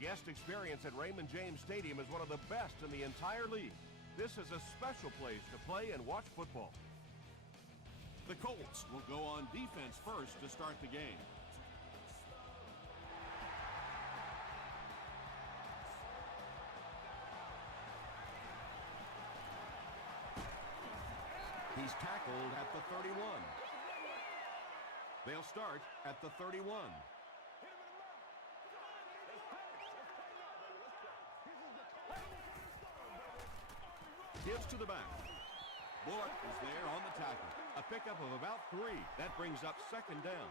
guest experience at Raymond James Stadium is one of the best in the entire league. This is a special place to play and watch football. The Colts will go on defense first to start the game. He's tackled at the 31. They'll start at the 31. Gives to the back. Bullock is there on the tackle. A pickup of about 3. That brings up second down.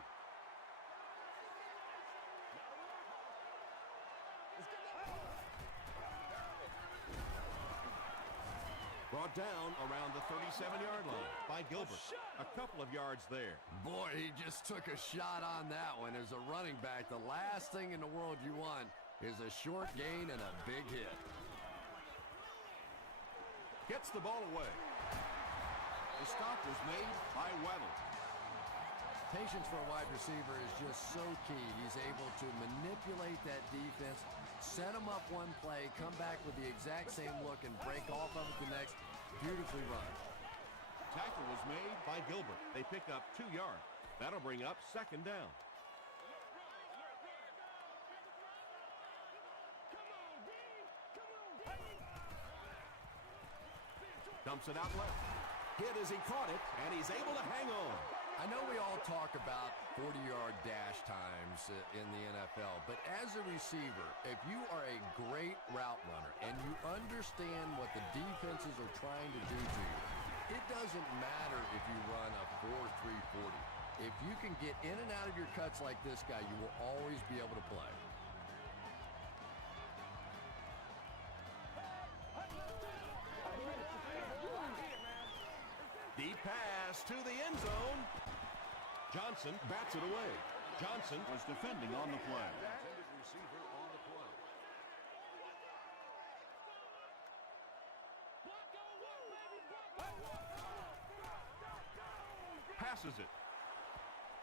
Brought down around the 37-yard line by Gilbert. A couple of yards there. Boy, he just took a shot on that one. As a running back, the last thing in the world you want is a short gain and a big hit. Gets the ball away. The stop was made by Weddle. Patience for a wide receiver is just so key. He's able to manipulate that defense, set them up one play, come back with the exact same look, and break off of it the next. Beautifully run. Tackle was made by Gilbert. They pick up 2 yards. That'll bring up second down. Dumps it out left. Hit as he caught it, and he's able to hang on. I know we all talk about 40-yard dash times in the NFL, but as a receiver, if you are a great route runner and you understand what the defenses are trying to do to you, it doesn't matter if you run a 4.340. If you can get in and out of your cuts like this guy, you will always be able to play. Deep pass to the end zone. Johnson bats it away. Johnson Was defending on the play. passes it.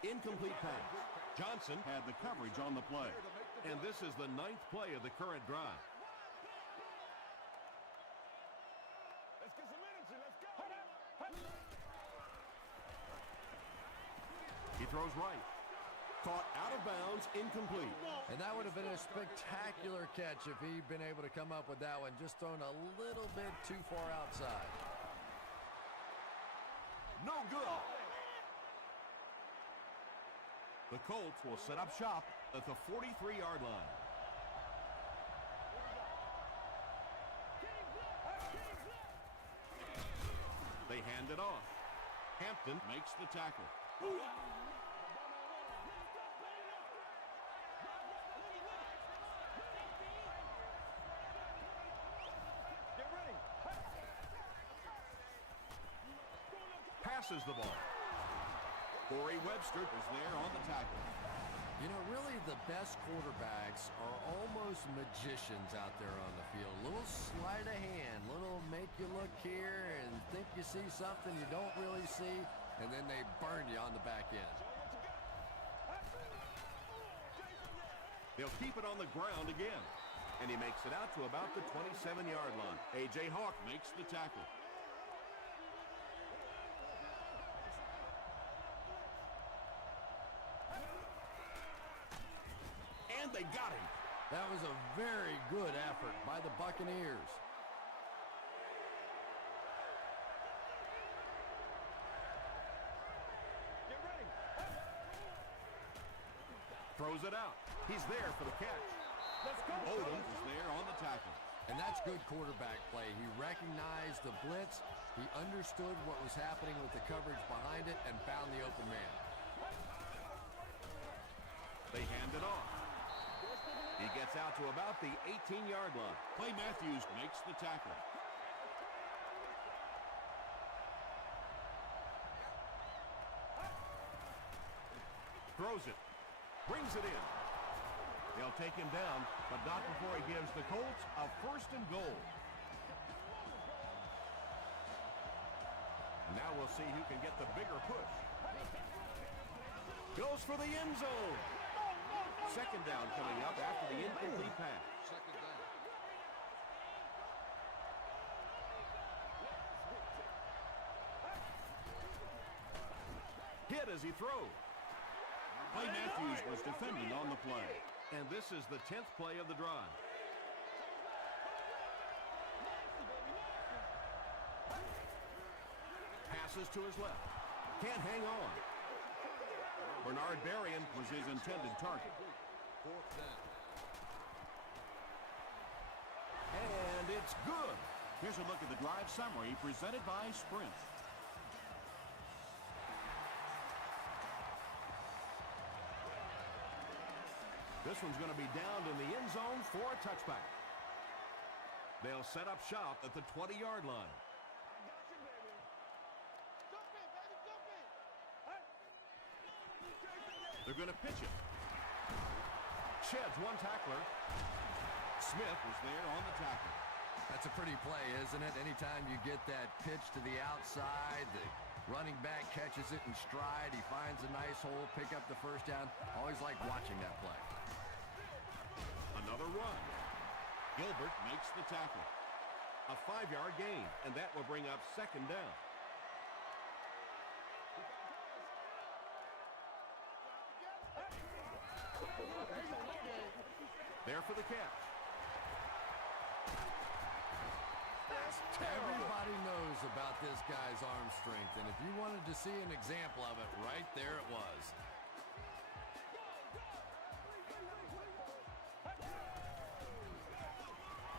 Incomplete pass. Johnson Had the coverage on the play. and this is the 9th play of the current drive. Let's get some energy. Let's go. He throws right. Caught out of bounds, incomplete. And that would have been a spectacular catch if he'd been able to come up with that one, just thrown a little bit too far outside. No good. The Colts will set up shop at the 43-yard line. They hand it off. Hampton Makes the tackle. Get ready. passes the ball. Corey Webster is there on the tackle. You know, really the best quarterbacks are almost magicians out there on the field. Little sleight of hand, little make you look here and think you see something you don't really see, and then they burn you on the back end. They'll keep it on the ground again. And he makes it out to about the 27-yard line. A.J. Hawk Makes the tackle. and they got him. That was a very good effort by the Buccaneers. Get ready. Throws it out. He's there for the catch. Let's go. Odom is there on the tackle. And that's good quarterback play. He recognized the blitz, he understood what was happening with the coverage behind it, and found the open man. They hand it off. He gets out to about the 18-yard line. Clay Matthews makes the tackle. Throws it. Brings it in. They'll take him down, but not before he gives the Colts a 1st and goal. Now we'll see who can get the bigger push. Goes for the end zone. Second down coming up after the incomplete pass. Second down. Hit as he throws. Clay Matthews was defending on the play. And this is the 10th play of the drive. Passes to his left. Can't hang on. Bernard Berrien was his intended target. Fourth down. And it's good. Here's a look at the drive summary presented by Sprint. This one's going to be down in the end zone for a touchback. They'll set up shop at the 20-yard line. They're going to pitch it. Sheds one tackler. Smith was there on the tackle. That's a pretty play, isn't it? Anytime you get that pitch to the outside, the running back catches it in stride. He finds a nice hole, pick up the first down. Always like watching that play. Another run. Gilbert makes the tackle. A 5-yard gain, and that will bring up second down. There for the catch. Everybody knows about this guy's arm strength, and if you wanted to see an example of it, right there it was.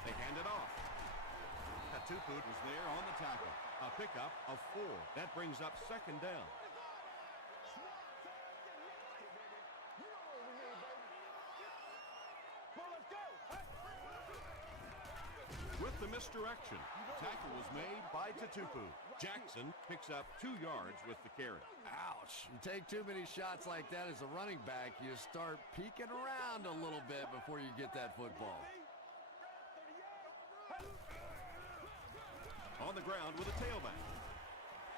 They hand it off. Katuput was there on the tackle. A pickup of 4. That brings up second down. With the misdirection, Tackle was made by Katuput. Jackson picks up 2 yards with the carry. Ouch. You take too many shots like that as a running back, you start peeking around a little bit before you get that football. On the ground with a tailback.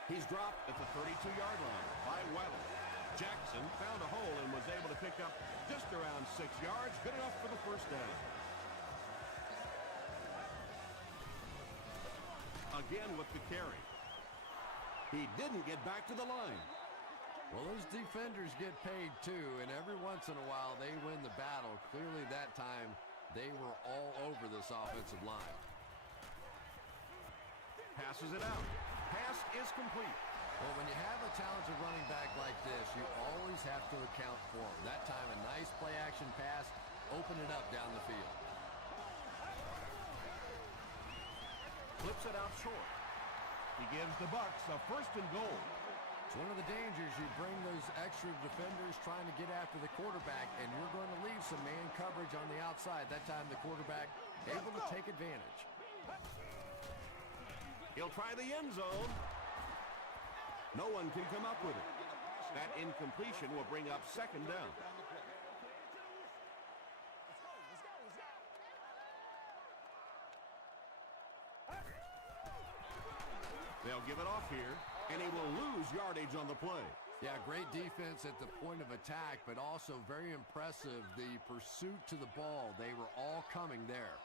He's dropped at the 32-yard line by Weddle. Jackson found a hole and was able to pick up just around 6 yards, good enough for the first down. Again with the carry. He didn't get back to the line. Well, those defenders get paid too, and every once in a while they win the battle. Clearly that time they were all over this offensive line. Passes it out. Pass is complete. Well, when you have a talented running back like this, you always have to account for him. That time, a nice play-action pass, open it up down the field. Flips it out short. He gives the Bucs a first and goal. It's one of the dangers. You bring those extra defenders trying to get after the quarterback, and you're going to leave some man coverage on the outside. That time, the quarterback able to take advantage. He'll try the end zone. No one can come up with it. That incompletion will bring up second down. They'll give it off here, and he will lose yardage on the play. Yeah, great defense at the point of attack, but also very impressive the pursuit to the ball. They were all coming there.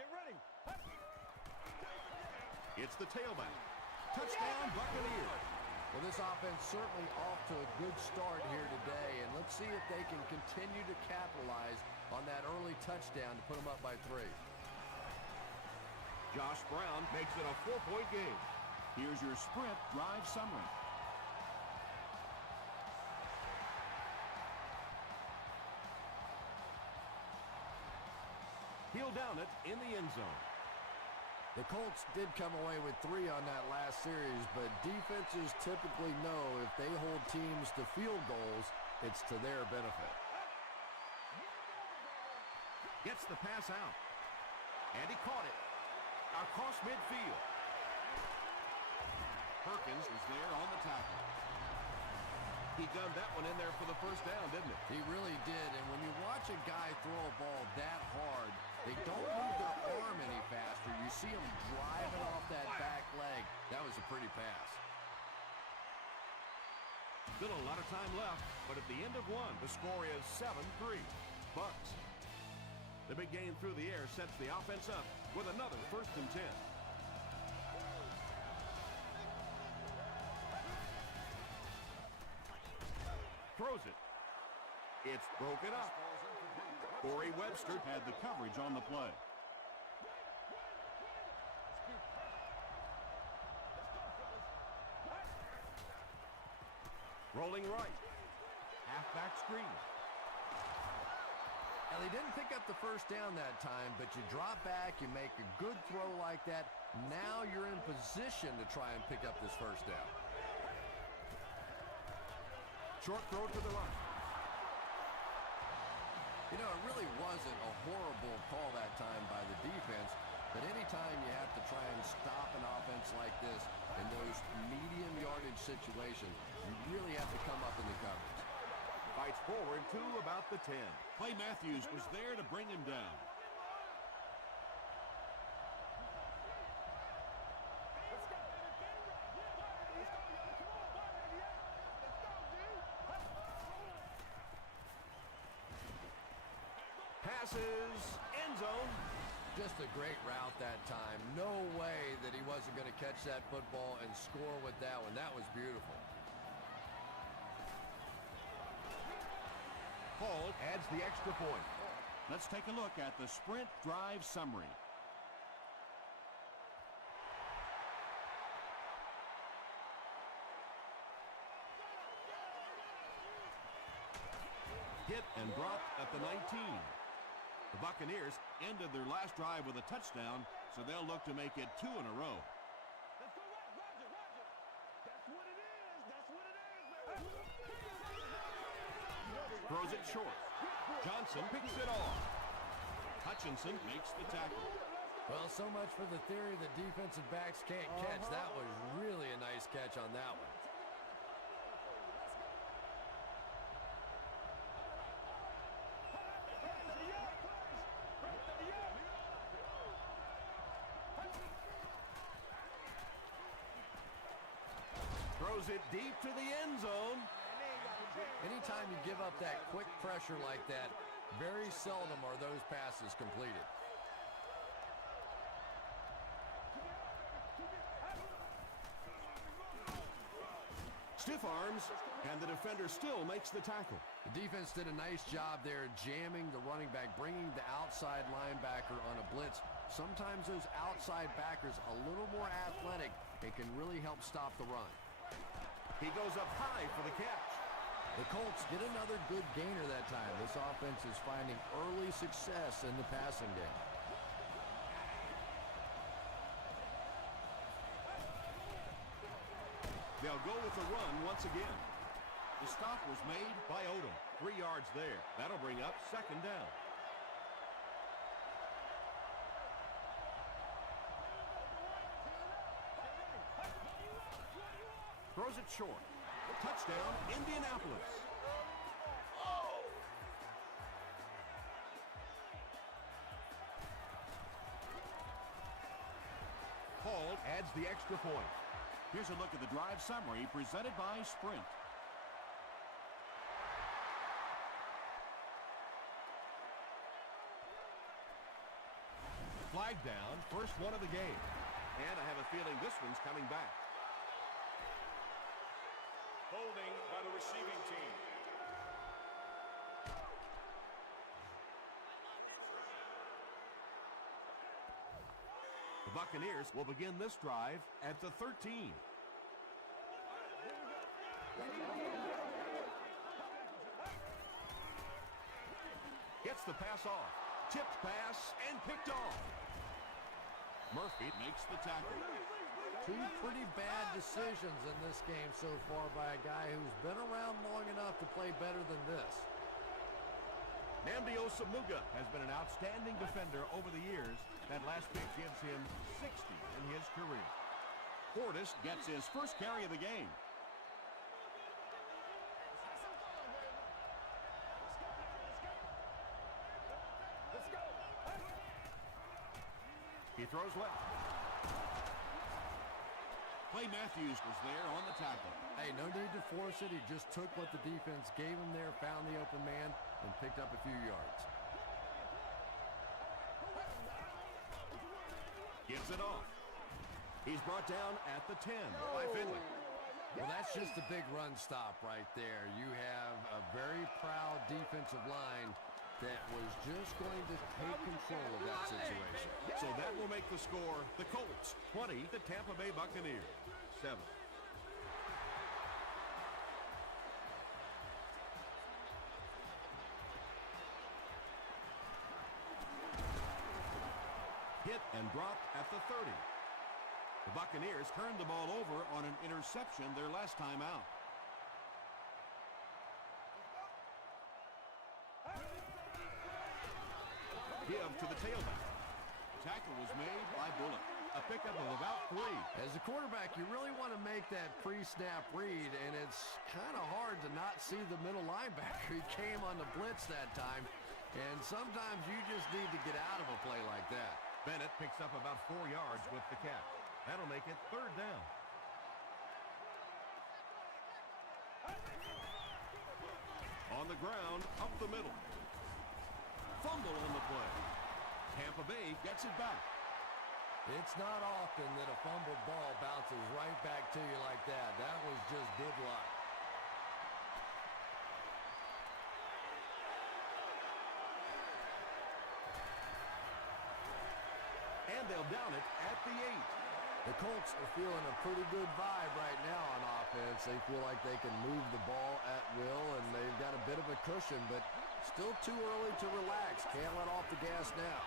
Get ready. It's the tailback. Touchdown, Buccaneers. Well, this offense certainly off to a good start here today, and let's see if they can continue to capitalize on that early touchdown to put them up by 3. Josh Brown makes it a 4-point game. Here's your Sprint drive summary. He'll down it in the end zone. The Colts did come away with 3 on that last series, but defenses typically know if they hold teams to field goals, it's to their benefit. Gets the pass out. And he caught it. Across midfield. Perkins was there on the tackle. He gunned that one in there for the first down, didn't he? He really did, and when you watch a guy throw a ball that hard, they don't move their arm any faster. You see him driving off that back leg. That was a pretty pass. Still a lot of time left, but at the end of one, the score is 7-3. Bucks. The big game through the air sets the offense up with another 1st and 10. Throws it. It's broken up. Corey Webster had the coverage on the play. Rolling right. Halfback screen. And they didn't pick up the first down that time, but you drop back, you make a good throw like that. Now you're in position to try and pick up this first down. Short throw to the right. You know, it really wasn't a horrible call that time by the defense, but anytime you have to try and stop an offense like this in those medium yardage situations, you really have to come up in the coverage. Fights forward to about the 10. Clay Matthews was there to bring him down. Passes, end zone. Just a great route that time. No way that he wasn't going to catch that football and score with that one. That was beautiful. Hall adds the extra point. Let's take a look at the sprint drive summary. Hit and dropped at the 19. The Buccaneers ended their last drive with a touchdown, so they'll look to make it 2 in a row. Let's go right, Roger, Roger. That's what it is. That's what it is, man. Throws it short. Johnson picks it off. Hutchinson makes the tackle. Well, so much for the theory that defensive backs can't catch. That was really a nice catch on that one. Throws it deep to the end zone. Anytime you give up that quick pressure like that, very seldom are those passes completed. Stiff arms, and the defender still makes the tackle. The defense did a nice job there jamming the running back, bringing the outside linebacker on a blitz. Sometimes those outside backers a little more athletic and can really help stop the run. He goes up high for the catch. The Colts get another good gainer that time. This offense is finding early success in the passing game. They'll go with the run once again. The stop was made by Odom. 3 yards there. That'll bring up 2nd down. Throws it short. Touchdown, Indianapolis. Hall adds the extra point. Here's a look at the drive summary presented by Sprint. Flag down, first one of the game. And I have a feeling this one's coming back. Holding by the receiving team. The Buccaneers will begin this drive at the 13. Gets the pass off. Tipped pass and picked off. Murphy makes the tackle. Two pretty bad decisions in this game so far by a guy who's been around long enough to play better than this. Nnamdi Osamuga has been an outstanding defender over the years. That last pick gives him 60 in his career. Portis gets his first carry of the game. He throws left. Clay Matthews was there on the tackle. Hey, no need to force it. He just took what the defense gave him there, found the open man, and picked up a few yards. Gives it off. He's brought down at the 10 by Finley. Well, that's just a big run stop right there. You have a very proud defensive line that was just going to take control of that situation. So that will make the score the Colts 20, the Tampa Bay Buccaneers 7. Hit and dropped at the 30. The Buccaneers turned the ball over on an interception their last time out. Give to the tailback. Tackle was made by Bullock. A pickup of about 3. As a quarterback, you really want to make that pre-snap read, and it's kind of hard to not see the middle linebacker. He came on the blitz that time, and sometimes you just need to get out of a play like that. Bennett picks up about 4 yards with the catch. That'll make it 3rd down. On the ground, up the middle. Fumble on the play. Tampa Bay gets it back. It's not often that a fumbled ball bounces right back to you like that. That was just good luck. And they'll down it at the 8. The Colts are feeling a pretty good vibe right now on offense. They feel like they can move the ball at will, and they've got a bit of a cushion, but still too early to relax. Can't let off the gas now.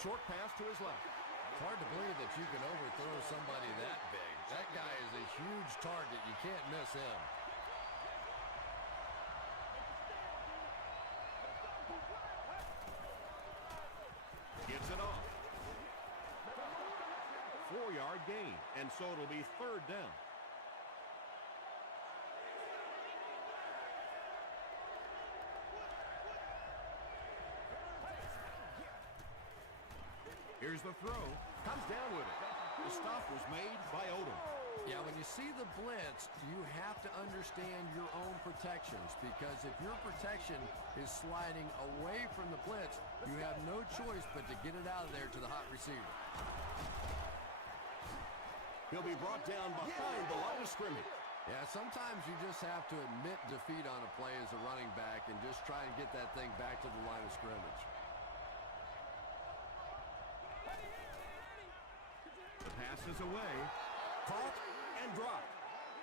Short pass to his left. It's hard to believe that you can overthrow somebody that big. That guy is a huge target. You can't miss him. Gives it off. 4-yard gain, and so it'll be 3rd down. Here's the throw. Comes down with it. The stop was made by Odom. Yeah, when you see the blitz, you have to understand your own protections, because if your protection is sliding away from the blitz, you have no choice but to get it out of there to the hot receiver. He'll be brought down behind the line of scrimmage. Yeah, sometimes you just have to admit defeat on a play as a running back and just try and get that thing back to the line of scrimmage. The pass is away. Caught and dropped.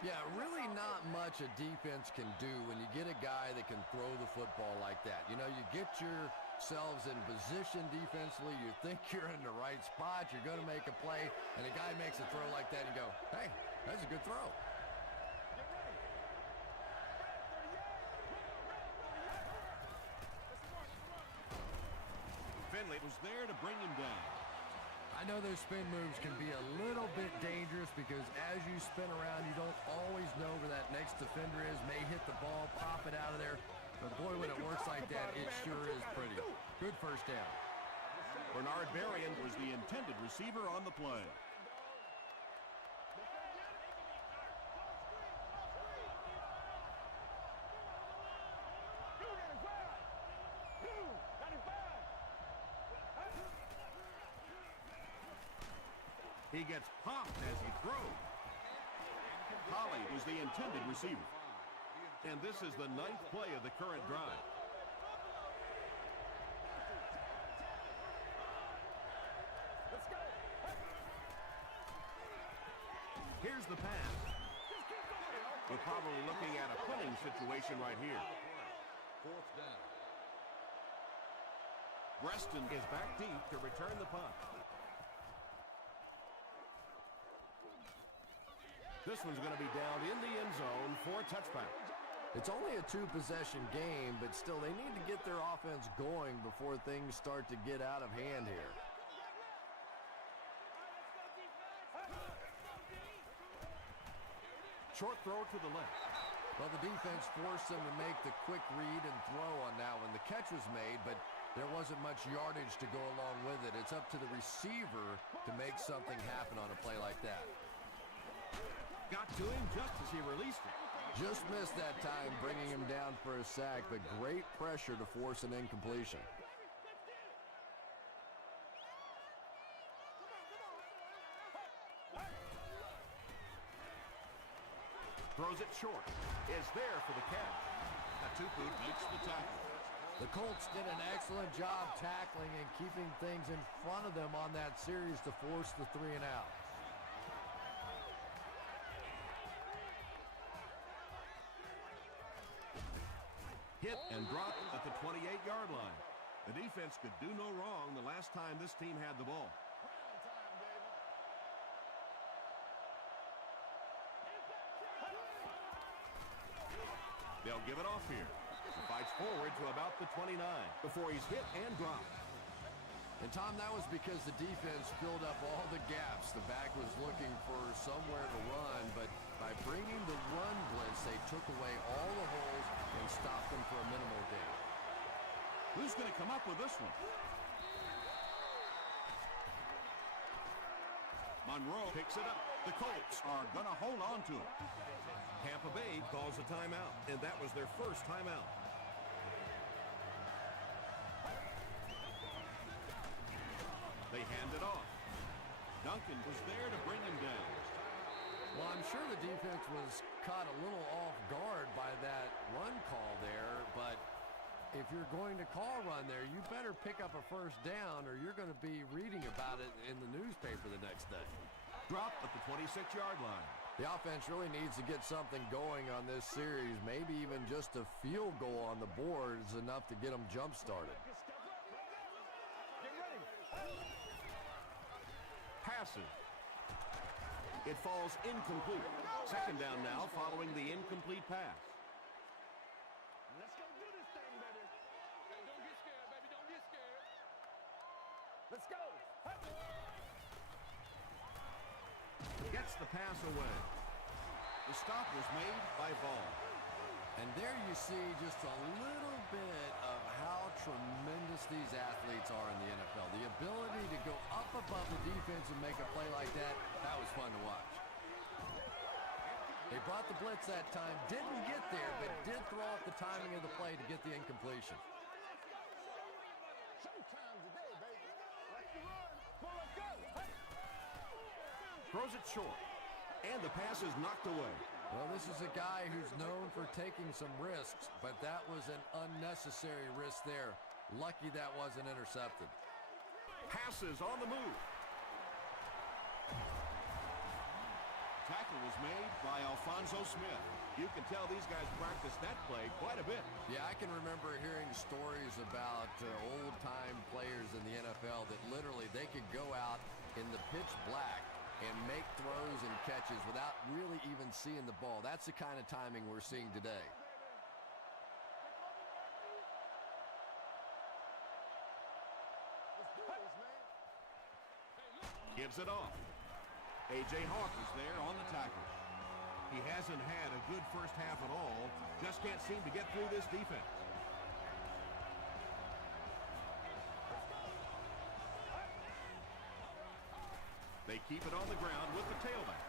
Yeah, really not much a defense can do when you get a guy that can throw the football like that. You know, you get yourselves in position defensively. You think you're in the right spot. You're going to make a play, and a guy makes a throw like that, and you go, hey, that's a good throw. Finley was there to bring him down. I know those spin moves can be a little bit dangerous because as you spin around, you don't always know where that next defender is. May hit the ball, pop it out of there. But boy, when it works like that, it sure is pretty. Good first down. Bernard Berrien was the intended receiver on the play. He gets popped as he throws. Holly was the intended receiver. And this is the 9th play of the current drive. Here's the pass. We're probably looking at a punting situation right here. 4th down. Preston is back deep to return the punt. This one's going to be down in the end zone for a touchback. It's only a 2-possession game, but still they need to get their offense going before things start to get out of hand here. Short throw to the left. Well, the defense forced them to make the quick read and throw on that one. The catch was made, but there wasn't much yardage to go along with it. It's up to the receiver to make something happen on a play like that. to him just as he released it. Just missed that time, bringing him down for a sack, but great pressure to force an incompletion. Throws it short. Is there for the catch. Atupu makes the tackle. The Colts did an excellent job tackling and keeping things in front of them on that series to force the 3 and out. Hit and dropped at the 28-yard line. The defense could do no wrong the last time this team had the ball. They'll give it off here. He fights forward to about the 29 before he's hit and dropped. And, Tom, that was because the defense filled up all the gaps. The back was looking for somewhere to run, but by bringing the run blitz, they took away all the holes and stopped them for a minimal gain. Who's going to come up with this one? Monroe picks it up. The Colts are going to hold on to it. Tampa Bay calls a timeout, and that was their first timeout. They hand it off. Duncan was there to bring him down. Well, I'm sure the defense was caught a little off guard by that run call there, but if you're going to call run there, you better pick up a first down or you're going to be reading about it in the newspaper the next day. Drop at the 26-yard line. The offense really needs to get something going on this series. Maybe even just a field goal on the board is enough to get them jump-started. Passes. It falls incomplete. Second down now following the incomplete pass. Let's go do this thing, baby. Hey, don't get scared, baby. Don't get scared. Let's go. Gets the pass away. The stop was made by Ball. And there you see just a little bit of how tremendous these athletes are in the NFL. The ability to go up above the defense and make a play like that, that was fun to watch. They brought the blitz that time, didn't get there, but did throw off the timing of the play to get the incompletion. Showtime today, baby. Let's run. Well, let's go. Hey. Throws it short. And the pass is knocked away. Well, this is a guy who's known for taking some risks, but that was an unnecessary risk there. Lucky that wasn't intercepted. Passes on the move. Tackle was made by Alfonso Smith. You can tell these guys practiced that play quite a bit. Yeah, I can remember hearing stories about old-time players in the NFL that literally they could go out in the pitch black and make throws and catches without really even seeing the ball. That's the kind of timing we're seeing today. Gives it off. A.J. Hawk is there on the tackle. He hasn't had a good first half at all. Just can't seem to get through this defense. They keep it on the ground with the tailback.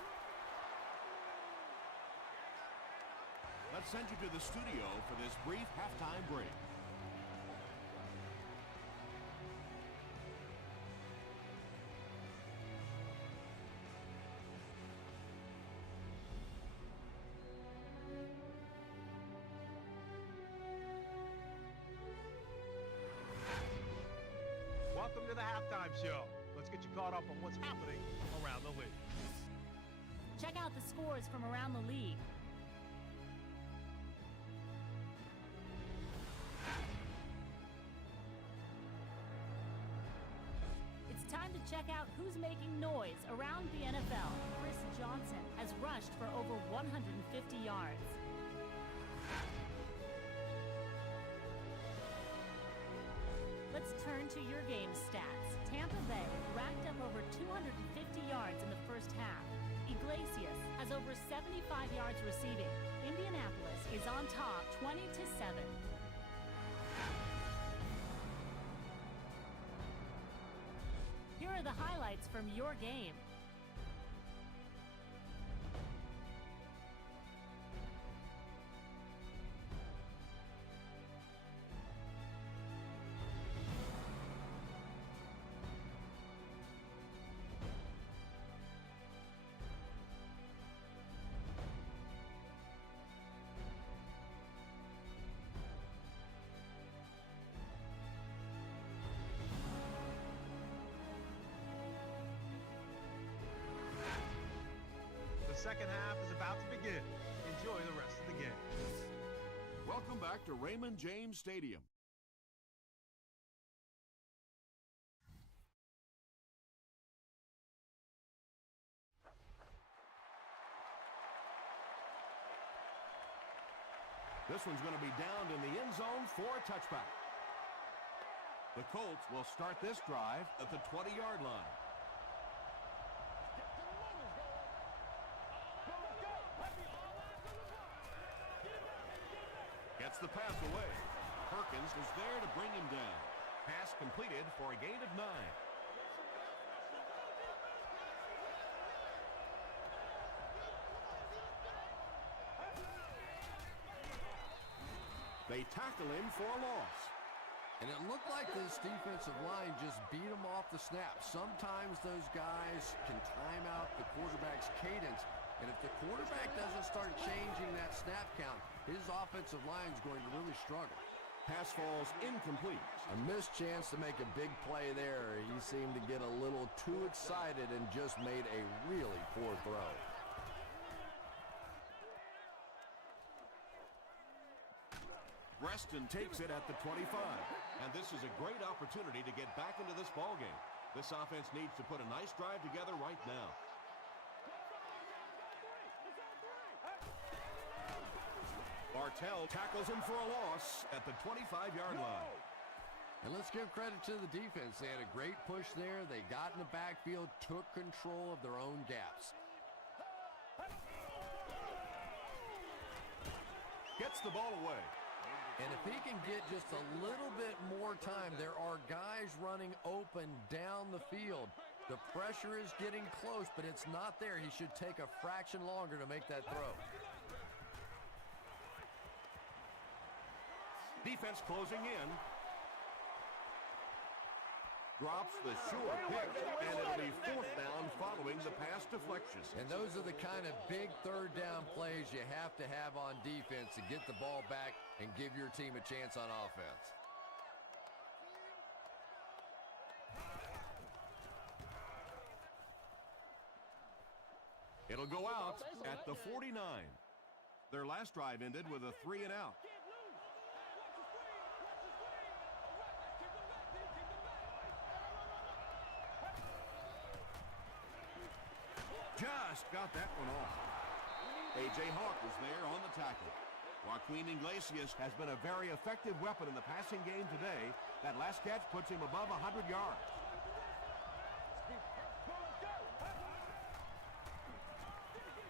Let's send you to the studio for this brief halftime break. Welcome to the halftime show. Let's get you caught up on what's happening around the league. Check out the scores from around the league. It's time to check out who's making noise around the NFL. Chris Johnson has rushed for over 150 yards. Let's turn to your game stats. Tampa Bay racked up over 250 yards in the first half. Iglesias has over 75 yards receiving. Indianapolis is on top 20-7. Here are the highlights from your game. second half is about to begin. Enjoy the rest of the game. Welcome back to Raymond James Stadium. This one's going to be down in the end zone for a touchback. The Colts will start this drive at the 20-yard line. Gets the pass away. Perkins was there to bring him down. Pass completed for a gain of 9. They tackle him for a loss. And it looked like this defensive line just beat him off the snap. Sometimes those guys can time out the quarterback's cadence. And if the quarterback doesn't start changing that snap count, his offensive line is going to really struggle. Pass falls incomplete. A missed chance to make a big play there. He seemed to get a little too excited and just made a really poor throw. Reston takes it at the 25. And this is a great opportunity to get back into this ballgame. This offense needs to put a nice drive together right now. Bartell tackles him for a loss at the 25-yard line. And let's give credit to the defense. They had a great push there. They got in the backfield, took control of their own gaps. Gets the ball away. And if he can get just a little bit more time, there are guys running open down the field. The pressure is getting close, but it's not there. He should take a fraction longer to make that throw. Defense closing in. Drops the short pitch, and it'll be 4th down following the pass deflection. And those are the kind of big 3rd down plays you have to have on defense to get the ball back and give your team a chance on offense. It'll go out at the 49. Their last drive ended with a 3 and out. Just got that one off. A.J. Hawk was there on the tackle. Joaquin Iglesias has been a very effective weapon in the passing game today. That last catch puts him above 100 yards.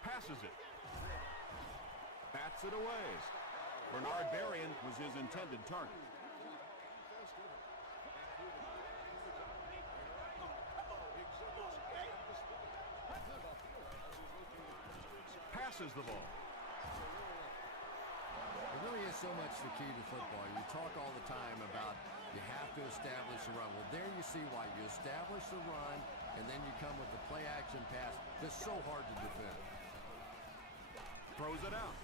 Passes it. Bats it away. Bernard Berrien was his intended target. Passes the ball. It really is so much the key to football. You talk all the time about you have to establish the run. Well, there you see why. You establish the run, and then you come with the play-action pass. It's so hard to defend. Throws it out.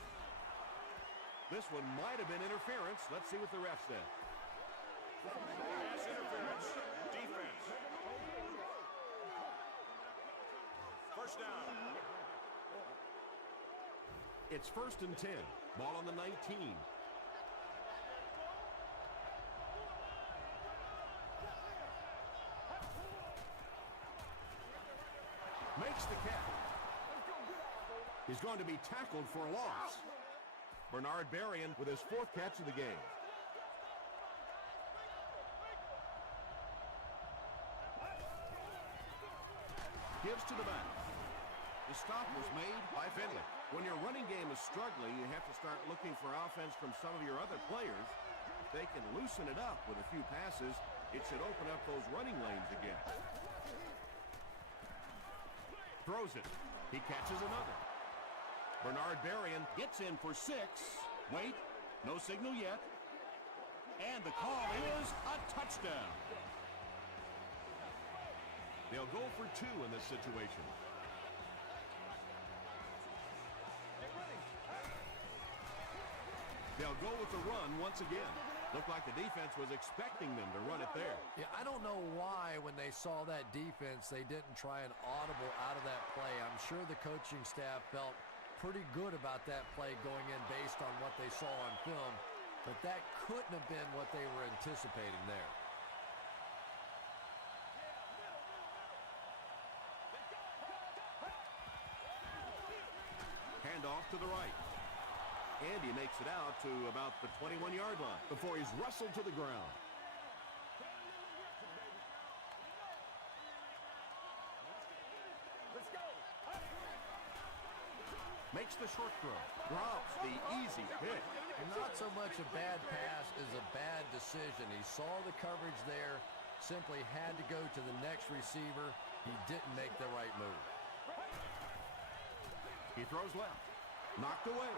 This one might have been interference. Let's see what the ref said. Pass interference. Defense. First down. It's 1st and 10. Ball on the 19. Makes the catch. He's going to be tackled for a loss. Bernard Berrien with his 4th catch of the game. Gives to the back. The stop was made by Finley. When your running game is struggling, you have to start looking for offense from some of your other players. If they can loosen it up with a few passes, it should open up those running lanes again. Throws it. He catches another. Bernard Berrien gets in for 6. Wait, no signal yet. And the call is a touchdown. They'll go for 2 in this situation. They'll go with the run once again. Looked like the defense was expecting them to run it there. Yeah, I don't know why when they saw that defense, they didn't try an audible out of that play. I'm sure the coaching staff felt pretty good about that play going in based on what they saw on film, but that couldn't have been what they were anticipating there. Handoff to the right. And he makes it out to about the 21-yard line before he's wrestled to the ground. Let's go. Makes the short throw. Drops the easy pick. Not so much a bad pass as a bad decision. He saw the coverage there, simply had to go to the next receiver. He didn't make the right move. He throws left. Knocked away.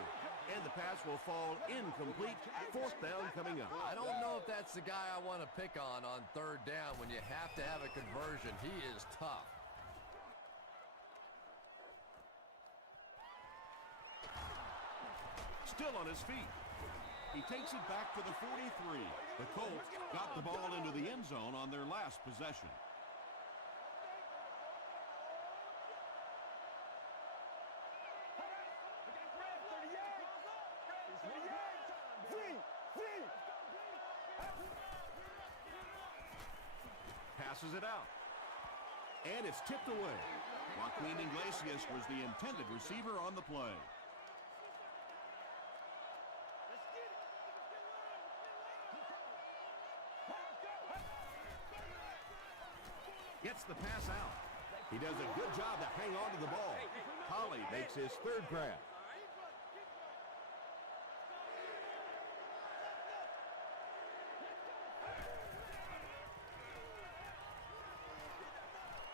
And the pass will fall incomplete. Fourth down coming up. I don't know if that's the guy I want to pick on third down when you have to have a conversion. He is tough. Still on his feet. He takes it back to the 43. The Colts got the ball into the end zone on their last possession. Passes it out. And it's tipped away. Joaquin Iglesias was the intended receiver on the play. Gets the pass out. He does a good job to hang on to the ball. Holly makes his third grab.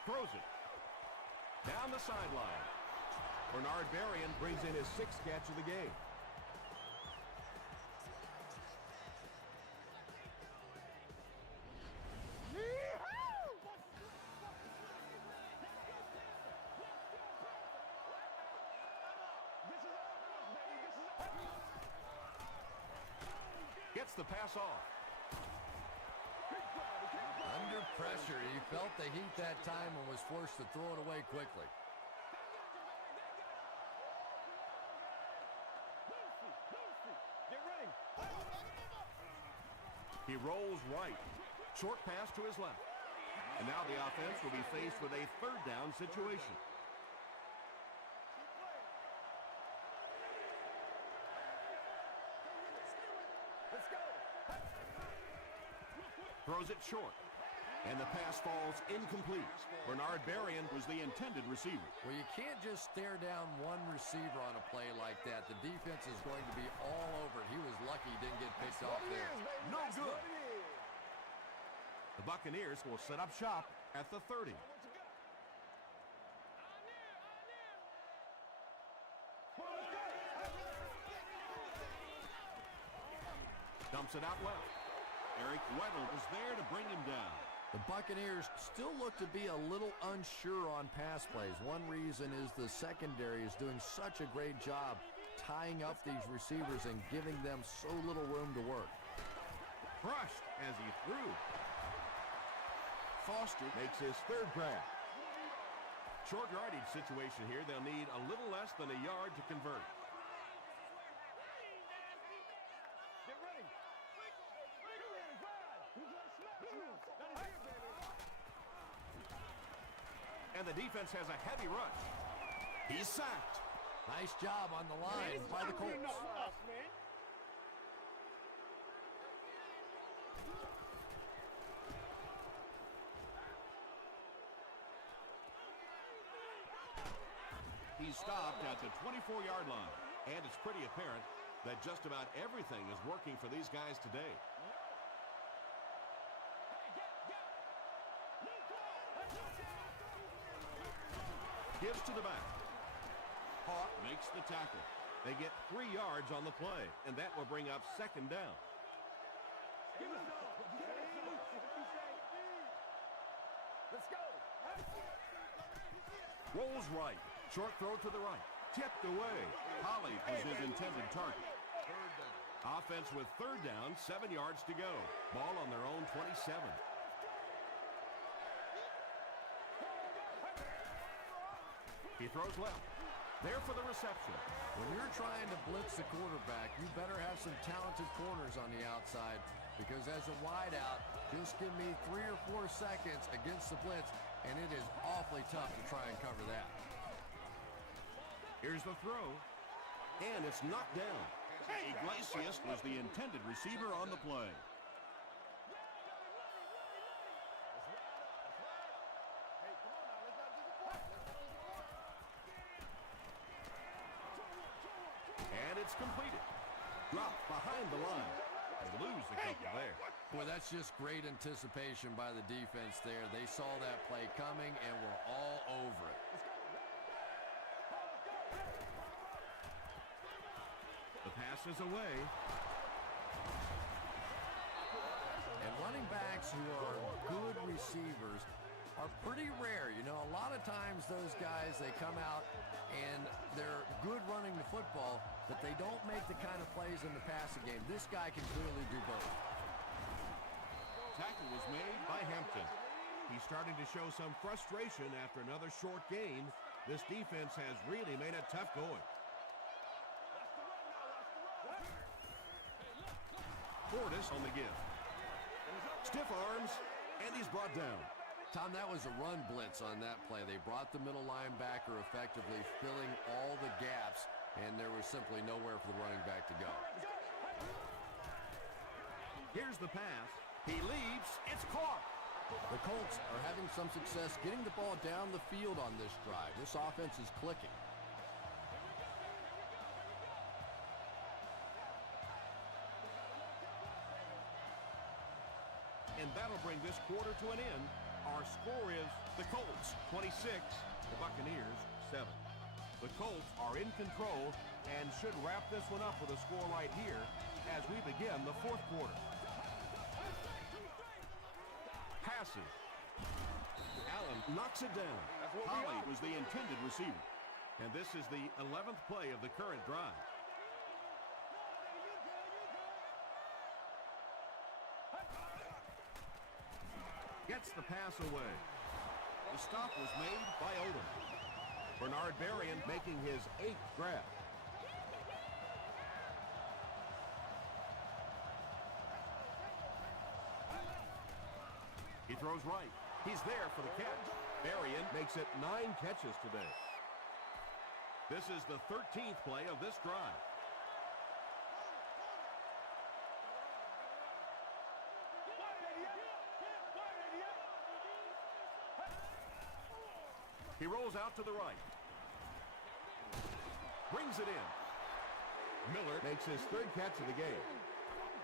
Throws it. Down the sideline. Bernard Berrien brings in his sixth catch of the game. Gets the pass off. Under pressure, he felt the heat that time and was forced to throw it away quickly. He rolls right. Short pass to his left. And now the offense will be faced with a third down situation. Throws it short. And the pass falls incomplete. Bernard Berrien was the intended receiver. Well, you can't just stare down one receiver on a play like that. The defense is going to be all over it. He was lucky he didn't get picked off there. No good. The Buccaneers will set up shop at the 30. Dumps it out left. Eric Weddle was there to bring him down. The Buccaneers still look to be a little unsure on pass plays. One reason is the secondary is doing such a great job tying up these receivers and giving them so little room to work. Crushed as he threw. Foster makes his third grab. Short yardage situation here. They'll need a little less than a yard to convert. And the defense has a heavy rush. He's sacked. Nice job on the line by the Colts. He's stopped at the 24-yard line. And it's pretty apparent that just about everything is working for these guys today. Gives to the back. Hawk makes the tackle. They get 3 yards on the play, and that will bring up second down. Let's go. Rolls right. Short throw to the right. Tipped away. Holly was his intended target. Offense with third down, 7 yards to go. Ball on their own 27. He throws left. There for the reception. When you're trying to blitz the quarterback, you better have some talented corners on the outside, because as a wideout, just give me 3 or 4 seconds against the blitz, and it is awfully tough to try and cover that. Here's the throw, and it's knocked down. Iglesias was the intended receiver on the play. And it's completed. Dropped behind the line. They lose the couple there. Boy, that's just great anticipation by the defense there. They saw that play coming and were all over it. The pass is away. And running backs who are good receivers are pretty rare. You know, a lot of times those guys, they come out and they're good running the football, but they don't make the kind of plays in the passing game. This guy can clearly do both. Tackle was made by Hampton. He's starting to show some frustration after another short gain. This defense has really made it tough going. Portis on the give. Stiff arms, and he's brought down. Tom, that was a run blitz on that play. They brought the middle linebacker effectively, filling all the gaps, and there was simply nowhere for the running back to go. Here's the pass. He leaps. It's caught. The Colts are having some success getting the ball down the field on this drive. This offense is clicking. And that'll bring this quarter to an end. Our score is the Colts 26, the Buccaneers 7. The Colts are in control and should wrap this one up with a score right here as we begin the fourth quarter. Passes. Allen knocks it down. Holly was the intended receiver. And this is the 11th play of the current drive. Gets the pass away. The stop was made by Odom. Bernard Berrien making his 8th grab. He throws right. He's there for the catch. Berrien makes it 9 catches today. This is the 13th play of this drive. He rolls out to the right. Brings it in. Miller makes his 3rd catch of the game.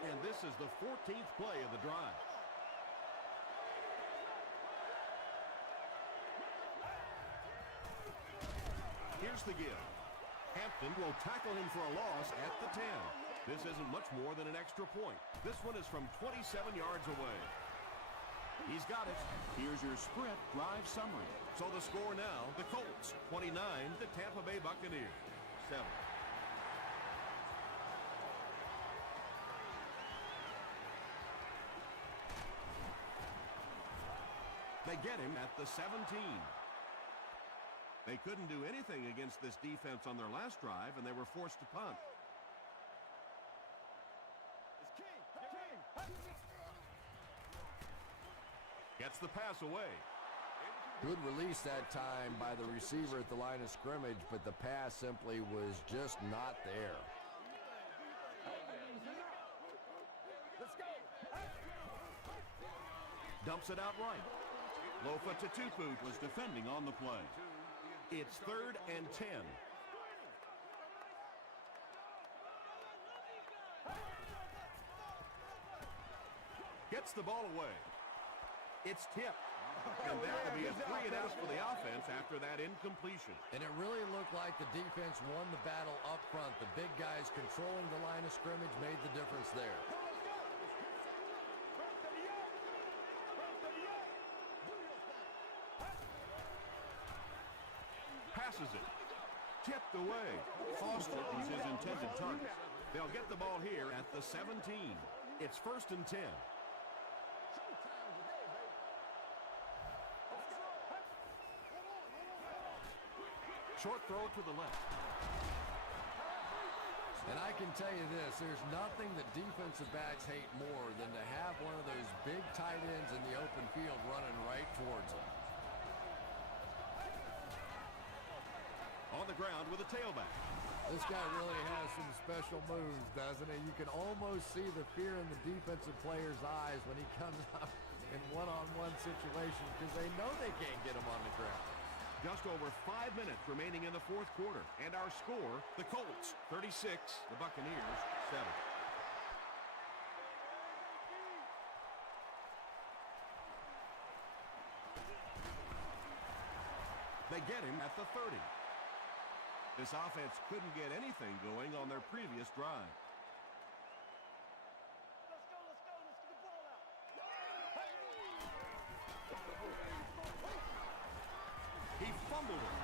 And this is the 14th play of the drive. Here's the give. Hampton will tackle him for a loss at the 10. This isn't much more than an extra point. This one is from 27 yards away. He's got it. Here's your sprint drive summary. So the score now, the Colts 29, the Tampa Bay Buccaneers 7. They get him at the 17. They couldn't do anything against this defense on their last drive, and they were forced to punt. Gets the pass away. Good release that time by the receiver at the line of scrimmage, but the pass simply was just not there. Dumps it out right. Lofa Tatuput was defending on the play. It's 3rd and 10. Gets the ball away. It's tipped. And that will be a 3 and out for the offense after that incompletion. And it really looked like the defense won the battle up front. The big guys controlling the line of scrimmage made the difference there. Passes it. Tipped away. Foster was his intended target. They'll get the ball here at the 17. It's 1st and 10. Short throw to the left. And I can tell you this, there's nothing that defensive backs hate more than to have one of those big tight ends in the open field running right towards them. On the ground with a tailback. This guy really has some special moves, doesn't he? You can almost see the fear in the defensive player's eyes when he comes up in one-on-one situation because they know they can't get him on the ground. Just over 5 minutes remaining in the 4th quarter. And our score, the Colts 36, the Buccaneers 7. They get him at the 30. This offense couldn't get anything going on their previous drive. Let's go. Let's get the ball out. He fumbled it.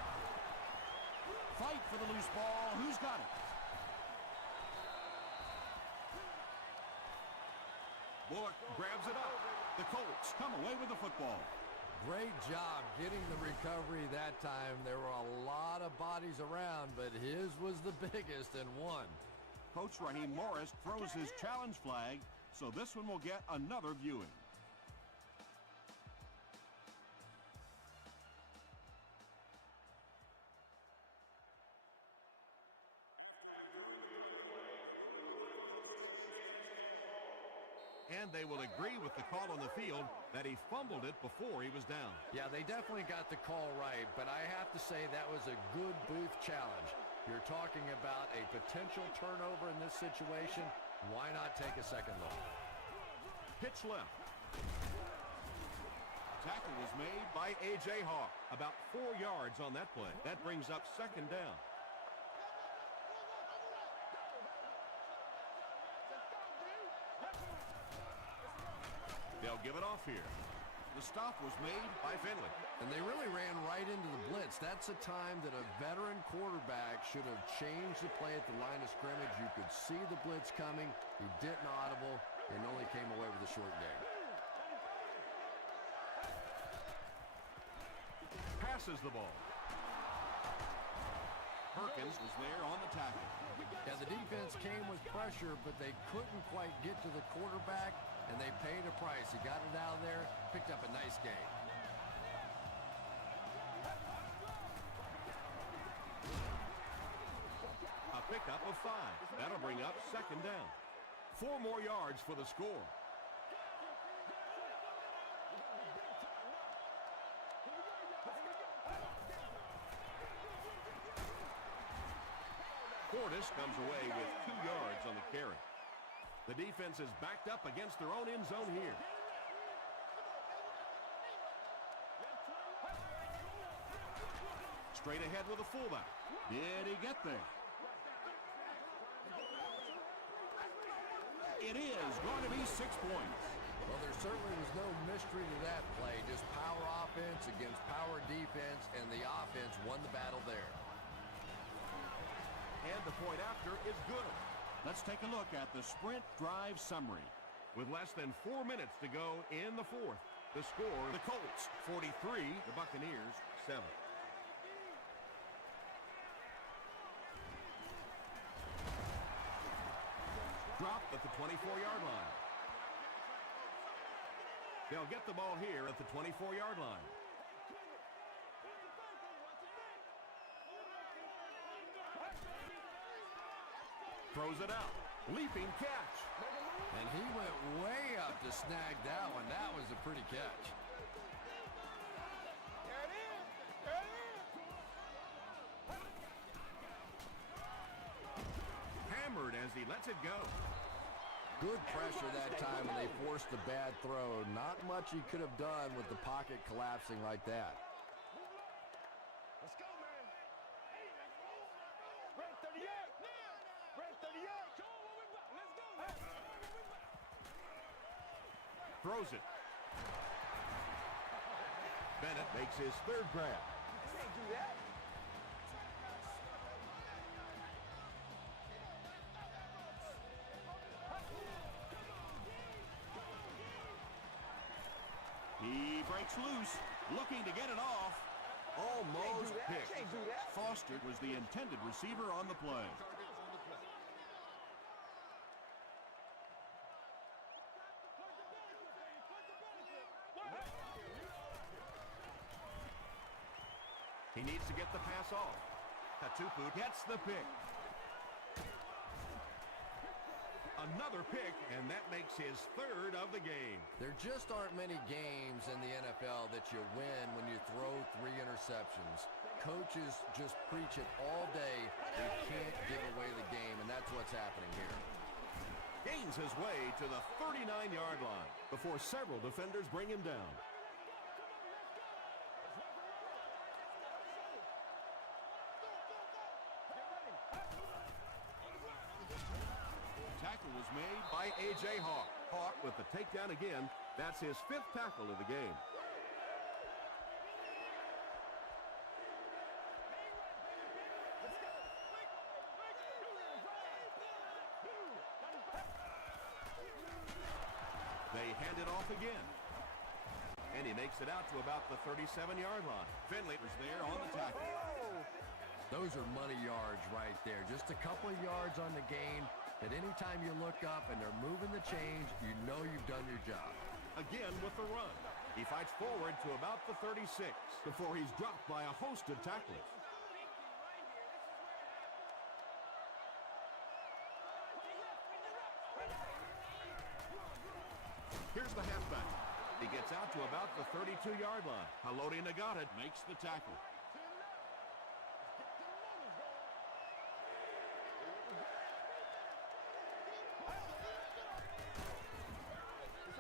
Fight for the loose ball. Who's got it? Bullock grabs it up. The Colts come away with the football. Great job getting the recovery that time. There were a lot of bodies around, but his was the biggest and won. Coach Raheem Morris throws his challenge flag, so this one will get another viewing. And they will agree with the call on the field that he fumbled it before he was down. Yeah, they definitely got the call right, but I have to say that was a good booth challenge. You're talking about a potential turnover in this situation. Why not take a second look? Pitch left. Tackle was made by A.J. Hawk. About 4 yards on that play. That brings up 2nd down. They'll give it off here. The stop was made by Finley. And they really ran right into the blitz. That's a time that a veteran quarterback should have changed the play at the line of scrimmage. You could see the blitz coming. He didn't audible and only came away with a short gain. Passes the ball. Perkins was there on the tackle. Yeah, the defense came with pressure, but they couldn't quite get to the quarterback, and they paid a price. He got it out of there, picked up a nice gain. A pickup of 5. That'll bring up 2nd down. 4 more yards for the score. Fortis comes away with 2 yards on the carry. The defense is backed up against their own end zone here. Straight ahead with a fullback. Did he get there? It is going to be 6 points. Well, there certainly was no mystery to that play. Just power offense against power defense, and the offense won the battle there. And the point after is good. Let's take a look at the sprint drive summary. With less than 4 minutes to go in the 4th, the score, the Colts 43, the Buccaneers 7. Dropped at the 24-yard line. They'll get the ball here at the 24-yard line. Throws it out. Leaping catch. And he went way up to snag that one. That was a pretty catch. There it is. There it is. Hammered as he lets it go. Good pressure that time when they forced the bad throw. Not much he could have done with the pocket collapsing like that. Let's go, man. Red 38. Red 38. Show him what we got. Let's go. Throws it. Bennett makes his 3rd grab. Can't do that. breaks loose, looking to get it off. Almost picked. Foster was the intended receiver on the play. He needs to get the pass off. Katupu gets the pick. Another pick, and that makes his third of the game. There just aren't many games in the NFL that you win when you throw 3 interceptions. Coaches just preach it all day. They can't give away the game, and that's what's happening here. Gains his way to the 39-yard line before several defenders bring him down. Tackle was made by A.J. Hawk. Hawk with the takedown again. That's his 5th tackle of the game. They hand it off again. And he makes it out to about the 37-yard line. Finley was there on the tackle. Those are money yards right there. Just a couple of yards on the gain. That anytime you look up and they're moving the chains, you know you've done your job. Again with the run. He fights forward to about the 36 before he's dropped by a host of tacklers. Here's the halfback. He gets out to about the 32-yard line. Haloti Nagata makes the tackle.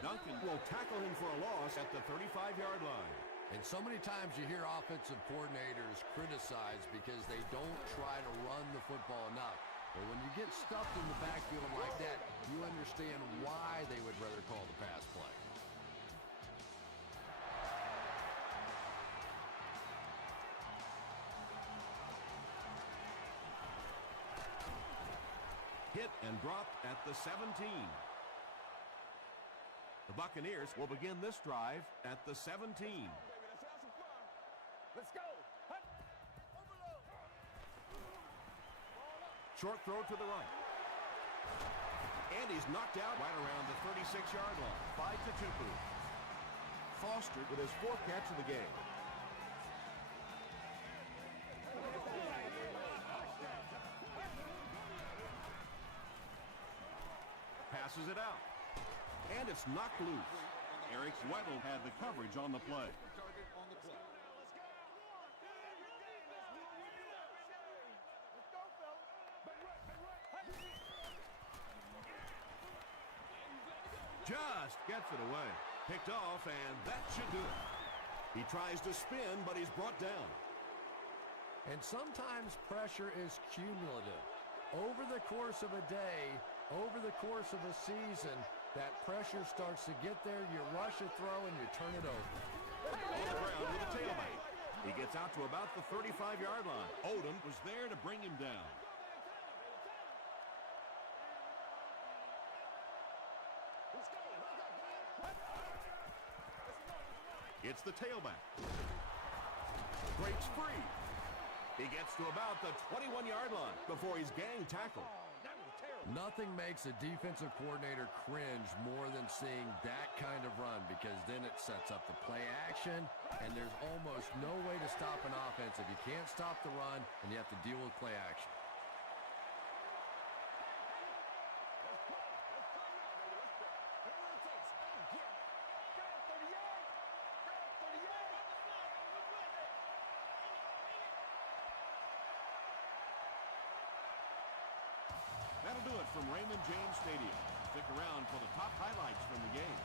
Duncan will tackle him for a loss at the 35-yard line. And so many times you hear offensive coordinators criticized because they don't try to run the football enough. But when you get stuffed in the backfield like that, you understand why they would rather call the pass play. Hit and dropped at the 17. The Buccaneers will begin this drive at the 17. Let's go. Short throw to the right. And he's knocked out right around the 36-yard line by Katupu. Foster with his 4th catch of the game. Passes it out. And it's knocked loose. Eric Weddle had the coverage on the play. Just gets it away. Picked off, and that should do it. He tries to spin, but he's brought down. And sometimes pressure is cumulative. Over the course of a day, over the course of a season, that pressure starts to get there, you rush a throw, and you turn it over. On the ground with a tailback. He gets out to about the 35-yard line. Odom was there to bring him down. It's the tailback. Breaks free. He gets to about the 21-yard line before he's gang tackled. Nothing makes a defensive coordinator cringe more than seeing that kind of run, because then it sets up the play action, and there's almost no way to stop an offense if you can't stop the run and you have to deal with play action. That'll do it from Raymond James Stadium. Stick around for the top highlights from the game.